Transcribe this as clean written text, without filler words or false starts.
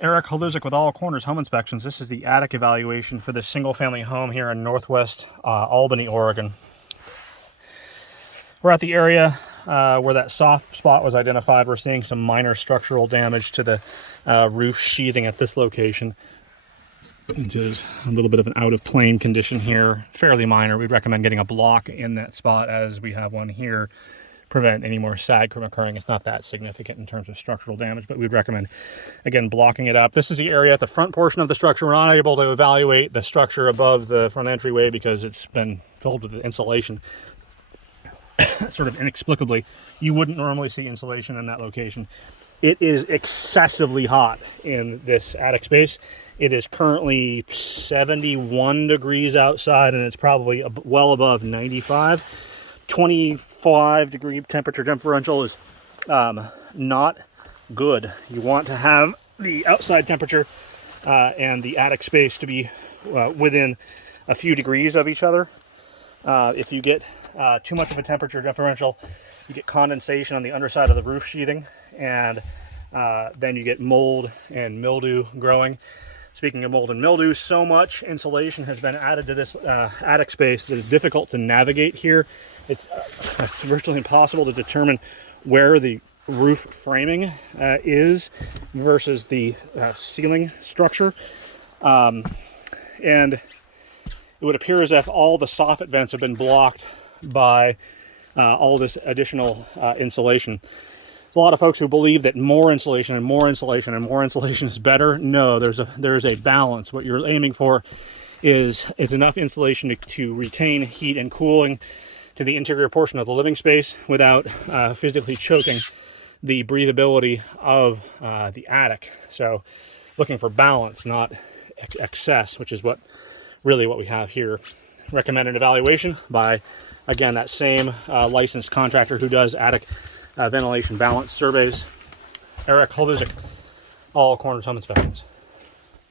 Eric Haluzik with All Corners Home Inspections. This is the attic evaluation for this single-family home here in northwest Albany, Oregon. We're at the area where that soft spot was identified. We're seeing some minor structural damage to the roof sheathing at this location. Just a little bit of an out-of-plane condition here, fairly minor. We'd recommend getting a block in that spot, as we have one here, prevent any more sag from occurring. It's not that significant in terms of structural damage, but we'd recommend, again, blocking it up. This is the area at the front portion of the structure. We're not able to evaluate the structure above the front entryway because it's been filled with insulation. Sort of inexplicably, you wouldn't normally see insulation in that location. It is excessively hot in this attic space. It is currently 71 degrees outside, and it's probably well above 95. 25-degree temperature differential is not good. You want to have the outside temperature and the attic space to be within a few degrees of each other. If you get too much of a temperature differential, you get condensation on the underside of the roof sheathing, and then you get mold and mildew growing. Speaking of mold and mildew, so much insulation has been added to this attic space that it's difficult to navigate here. It's virtually impossible to determine where the roof framing is versus the ceiling structure. And it would appear as if all the soffit vents have been blocked by all this additional insulation. There's a lot of folks who believe that more insulation and more insulation and more insulation is better. No, there's a balance. What you're aiming for is enough insulation to retain heat and cooling to the interior portion of the living space without physically choking the breathability of the attic. So looking for balance, not excess, which is really what we have here. Recommended evaluation by, again, that same licensed contractor who does attic ventilation balance surveys. Eric Haluzik, All Corners Home Inspections.